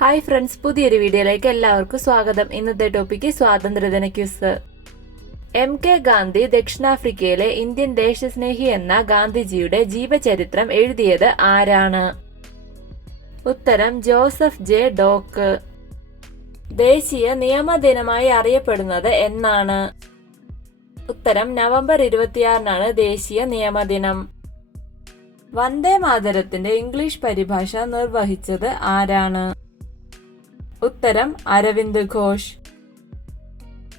Hi friends പുതിയൊരു വീഡിയോയിലേക്ക് എല്ലാവർക്കും സ്വാഗതം. ഇന്നത്തെ ടോപ്പിക്ക് സ്വാതന്ത്ര്യദിന ക്യൂസ് എം കെ ഗാന്ധി ദക്ഷിണാഫ്രിക്കയിലെ ഇന്ത്യൻ ദേശസ്നേഹി എന്ന ഗാന്ധിജിയുടെ ജീവചരിത്രം എഴുതിയത് ആരാണ്? ഉത്തരം ജോസഫ് ജെ ഡോക്ക്. ദേശീയ നിയമ ദിനമായി അറിയപ്പെടുന്നത് എന്നാണ്. ഉത്തരം നവംബർ ഇരുപത്തിയാറിനാണ് ദേശീയ നിയമദിനം. വന്ദേ മാതരത്തിന്റെ ഇംഗ്ലീഷ് പരിഭാഷ നിർവഹിച്ചത് ആരാണ്? ഉത്തരം അരവിന്ദ് ഘോഷ്.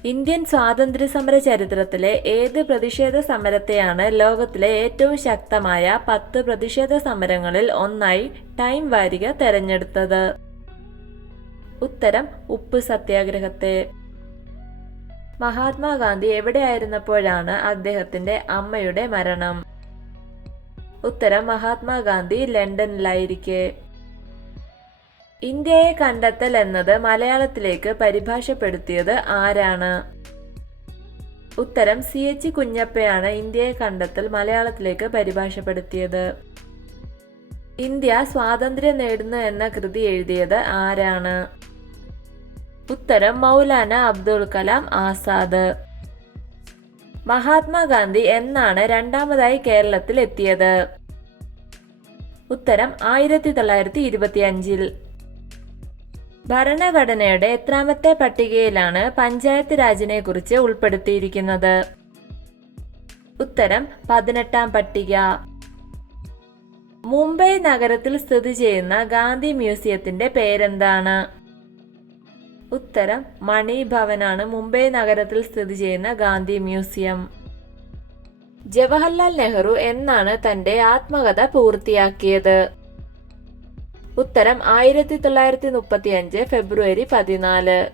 ഇന്ത്യൻ സ്വാതന്ത്ര്യ സമര ചരിത്രത്തിലെ ഏത് പ്രതിഷേധ സമരത്തെയാണ് ലോകത്തിലെ ഏറ്റവും ശക്തമായ പത്ത് പ്രതിഷേധ സമരങ്ങളിൽ ഒന്നായി ടൈം വാരിക തെരഞ്ഞെടുത്തത്? ഉത്തരം ഉപ്പ് സത്യാഗ്രഹത്തെ. മഹാത്മാഗാന്ധി എവിടെയായിരുന്നപ്പോഴാണ് അദ്ദേഹത്തിന്റെ അമ്മയുടെ മരണം? ഉത്തരം മഹാത്മാഗാന്ധി ലണ്ടനിലായിരിക്കെ. ഇന്ത്യയെ കണ്ടെത്തൽ എന്നത് മലയാളത്തിലേക്ക് പരിഭാഷപ്പെടുത്തിയത് ആരാണ്? ഉത്തരം സി എച്ച് കുഞ്ഞപ്പയാണ് ഇന്ത്യയെ കണ്ടെത്തൽ മലയാളത്തിലേക്ക് പരിഭാഷപ്പെടുത്തിയത്. ഇന്ത്യ സ്വാതന്ത്ര്യം നേടുന്നു എന്ന കൃതി എഴുതിയത് ആരാണ്? ഉത്തരം മൗലാന അബ്ദുൽ കലാം ആസാദ്. മഹാത്മാഗാന്ധി എന്നാണ് രണ്ടാമതായി കേരളത്തിൽ എത്തിയത്. ഉത്തരം ആയിരത്തി തൊള്ളായിരത്തി ഇരുപത്തി അഞ്ചിൽ ഭരണഘടനയുടെ എത്രാമത്തെ പട്ടികയിലാണ് പഞ്ചായത്ത് രാജിനെ കുറിച്ച് ഉൾപ്പെടുത്തിയിരിക്കുന്നത്? ഉത്തരം പതിനെട്ടാം പട്ടിക. മുംബൈ നഗരത്തിൽ സ്ഥിതി ചെയ്യുന്ന ഗാന്ധി മ്യൂസിയത്തിന്റെ പേരെന്താണ്? ഉത്തരം മണി ഭവനാണ് മുംബൈ നഗരത്തിൽ സ്ഥിതി ചെയ്യുന്ന ഗാന്ധി മ്യൂസിയം. ജവഹർലാൽ നെഹ്റു എന്നാണ് തന്റെ ആത്മകഥ പൂർത്തിയാക്കിയത്. ഉത്തരം ആയിരത്തി തൊള്ളായിരത്തി മുപ്പത്തി അഞ്ച് ഫെബ്രുവരി പതിനാല്.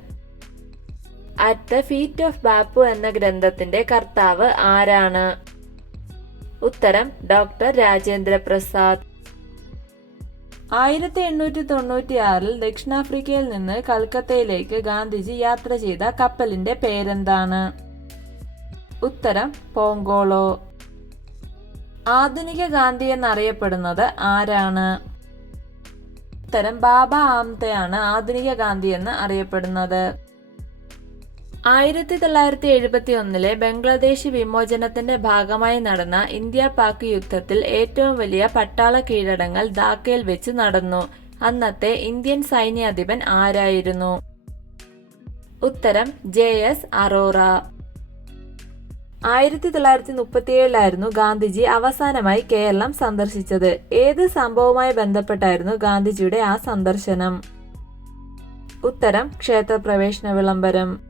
At the feet of Bapu എന്ന ഗ്രന്ഥത്തിന്റെ കർത്താവ് ആരാണ്? ഉത്തരം ഡോക്ടർ രാജേന്ദ്ര പ്രസാദ് ആയിരത്തി എണ്ണൂറ്റി തൊണ്ണൂറ്റി ആറിൽ ദക്ഷിണാഫ്രിക്കയിൽ നിന്ന് കൽക്കത്തയിലേക്ക് ഗാന്ധിജി യാത്ര ചെയ്ത കപ്പലിന്റെ പേരെന്താണ്? ഉത്തരം പോങ്കോളോ. ആധുനിക ഗാന്ധി എന്നറിയപ്പെടുന്നത് ആരാണ്? ഉത്തരം ബാബ ആംതയാണ് ആധുനിക ഗാന്ധി എന്ന് അറിയപ്പെടുന്നത്. ആയിരത്തി തൊള്ളായിരത്തി എഴുപത്തി ഒന്നിലെ ബംഗ്ലാദേശ് വിമോചനത്തിന്റെ ഭാഗമായി നടന്ന ഇന്ത്യ പാക് യുദ്ധത്തിൽ ഏറ്റവും വലിയ പട്ടാള കീഴടങ്ങൾ ധാക്കയിൽ വെച്ച് നടന്നു. അന്നത്തെ ഇന്ത്യൻ സൈന്യാധിപൻ ആരായിരുന്നു? ഉത്തരം ജെ എസ് അറോറ. ആയിരത്തി തൊള്ളായിരത്തി മുപ്പത്തിയേഴിലായിരുന്നു ഗാന്ധിജി അവസാനമായി കേരളം സന്ദർശിച്ചത്. ഏത് സംഭവവുമായി ബന്ധപ്പെട്ടായിരുന്നു ഗാന്ധിജിയുടെ ആ സന്ദർശനം? ഉത്തരം ക്ഷേത്രപ്രവേശന വിളംബരം.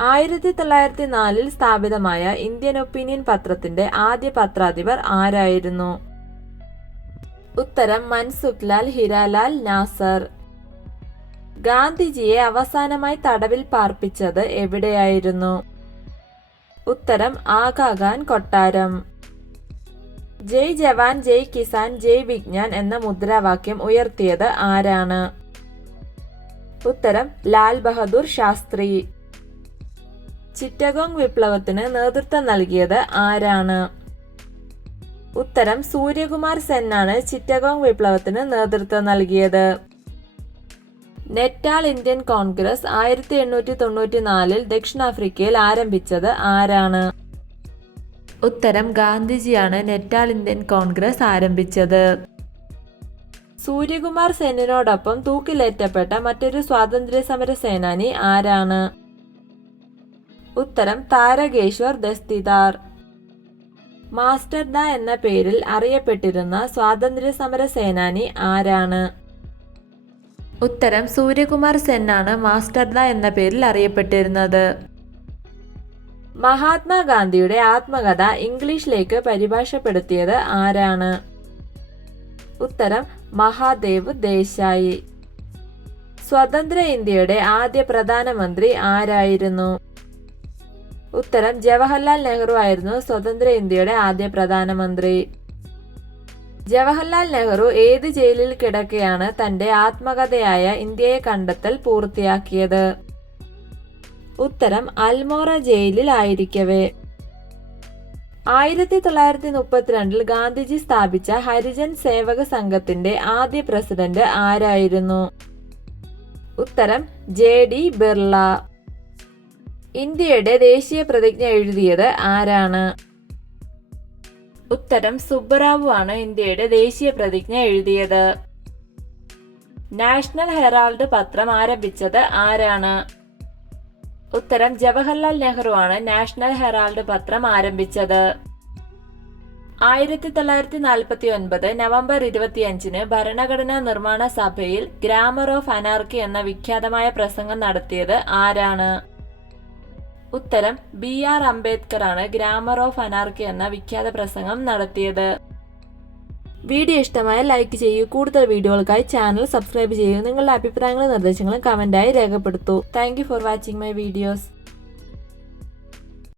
ആയിരത്തി തൊള്ളായിരത്തി നാലിൽ സ്ഥാപിതമായ ഇന്ത്യൻ ഒപ്പീനിയൻ പത്രത്തിന്റെ ആദ്യ പത്രാധിപർ ആരായിരുന്നു? ഉത്തരം മൻസുഖ് ലാൽ ഹിരാലാൽ നാസർ. ഗാന്ധിജിയെ അവസാനമായി തടവിൽ പാർപ്പിച്ചത് എവിടെയായിരുന്നു? ഉത്തരം ആകാകാൻ കൊട്ടാരം. ജയ് ജവാൻ ജയ് കിസാൻ ജയ് വിജ്ഞാൻ എന്ന മുദ്രാവാക്യം ഉയർത്തിയത് ആരാണ്? ഉത്തരം ലാൽ ബഹദൂർ ശാസ്ത്രി. ചിറ്റഗോങ് വിപ്ലവത്തിന് നേതൃത്വം നൽകിയത് ആരാണ്? ഉത്തരം സൂര്യകുമാർ സെന്നാണ് ചിറ്റഗോങ് വിപ്ലവത്തിന് നേതൃത്വം നൽകിയത്. നെറ്റാൾ ഇന്ത്യൻ കോൺഗ്രസ് ആയിരത്തി എണ്ണൂറ്റി തൊണ്ണൂറ്റി നാലിൽ ദക്ഷിണാഫ്രിക്കയിൽ ആരംഭിച്ചത് ആരാണ്? ഉത്തരം ഗാന്ധിജിയാണ് നെറ്റാൾ ഇന്ത്യൻ കോൺഗ്രസ് ആരംഭിച്ചത്. സൂര്യകുമാർ സെന്നിനോടൊപ്പം തൂക്കിലേറ്റപ്പെട്ട മറ്റൊരു സ്വാതന്ത്ര്യ സമര സേനാനി ആരാണ്? ഉത്തരം താരകേശ്വർ ദസ്തിദാർ. മാസ്റ്റർ ദ എന്ന പേരിൽ അറിയപ്പെട്ടിരുന്ന സ്വാതന്ത്ര്യ സമര സേനാനി ആരാണ്? ഉത്തരം സൂര്യകുമാർ സെന്നാണ് മാസ്റ്റർദ എന്ന പേരിൽ അറിയപ്പെട്ടിരുന്നത്. മഹാത്മാഗാന്ധിയുടെ ആത്മകഥ ഇംഗ്ലീഷിലേക്ക് പരിഭാഷപ്പെടുത്തിയത് ആരാണ്? ഉത്തരം മഹാദേവ് ദേശായി. സ്വതന്ത്ര ഇന്ത്യയുടെ ആദ്യ പ്രധാനമന്ത്രി ആരായിരുന്നു? ഉത്തരം ജവഹർലാൽ നെഹ്റു ആയിരുന്നു സ്വതന്ത്ര ഇന്ത്യയുടെ ആദ്യ പ്രധാനമന്ത്രി. ജവഹർലാൽ നെഹ്റു ഏത് ജയിലിൽ കിടക്കെയാണ് തന്റെ ആത്മകഥയായ ഇന്ത്യയെ കണ്ടെത്തൽ പൂർത്തിയാക്കിയത്? ഉത്തരം അൽമോറ ജയിലിൽ ആയിരിക്കവേ. ആയിരത്തി തൊള്ളായിരത്തി മുപ്പത്തിരണ്ടിൽ ഗാന്ധിജി സ്ഥാപിച്ച ഹരിജൻ സേവക സംഘത്തിന്റെ ആദ്യ പ്രസിഡന്റ് ആരായിരുന്നു? ഉത്തരം ജെ ഡി ബിർള. ഇന്ത്യയുടെ ദേശീയ പ്രതിജ്ഞ എഴുതിയത് ആരാണ്? ഉത്തരം സുബ്ബറാവു ആണ് ഇന്ത്യയുടെ ദേശീയ പ്രതിജ്ഞ എഴുതിയത്. നാഷണൽ ഹെറാൾഡ് പത്രം ആരംഭിച്ചത് ആരാണ്? ഉത്തരം ജവഹർലാൽ നെഹ്റു ആണ് നാഷണൽ ഹെറാൾഡ് പത്രം ആരംഭിച്ചത്. ആയിരത്തി തൊള്ളായിരത്തി നാൽപ്പത്തി ഒൻപത് നവംബർ ഇരുപത്തിയഞ്ചിന് ഭരണഘടനാ നിർമ്മാണ സഭയിൽ ഗ്രാമർ ഓഫ് അനാർക്കി എന്ന വിഖ്യാതമായ പ്രസംഗം നടത്തിയത് ആരാണ്? ഉത്തരം ബി ആർ അംബേദ്കറാണ് ഗ്രാമർ ഓഫ് അനാർക്കി എന്ന വിഖ്യാത പ്രസംഗം നടത്തിയത്. വീഡിയോ ഇഷ്ടമായ ലൈക്ക് ചെയ്യൂ. കൂടുതൽ വീഡിയോകൾക്കായി ചാനൽ സബ്സ്ക്രൈബ് ചെയ്യൂ. നിങ്ങളുടെ അഭിപ്രായങ്ങളും നിർദ്ദേശങ്ങളും കമന്റായി രേഖപ്പെടുത്തൂ. Thank for watching my videos.